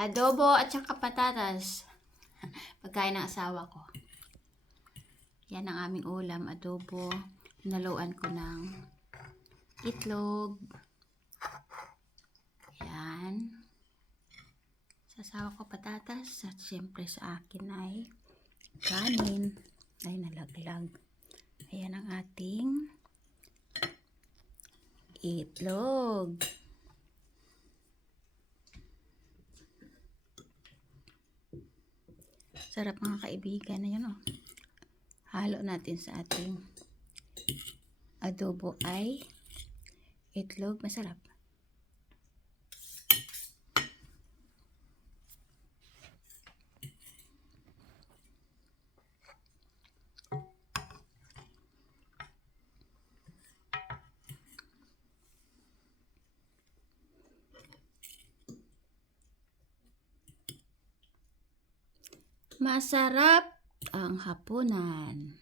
Adobo at saka patatas. Pagkain ng asawa ko. Yan ang aming ulam, adobo. Hinaluan ko ng itlog. Yan. Sa asawa ko patatas. At syempre sa akin ay kanin. Ay nalaglag. Ayan ang ating itlog. Sarap mga kaibigan. Ayan o. Halo natin sa ating adobo ay itlog. Masarap. Masarap ang hapunan.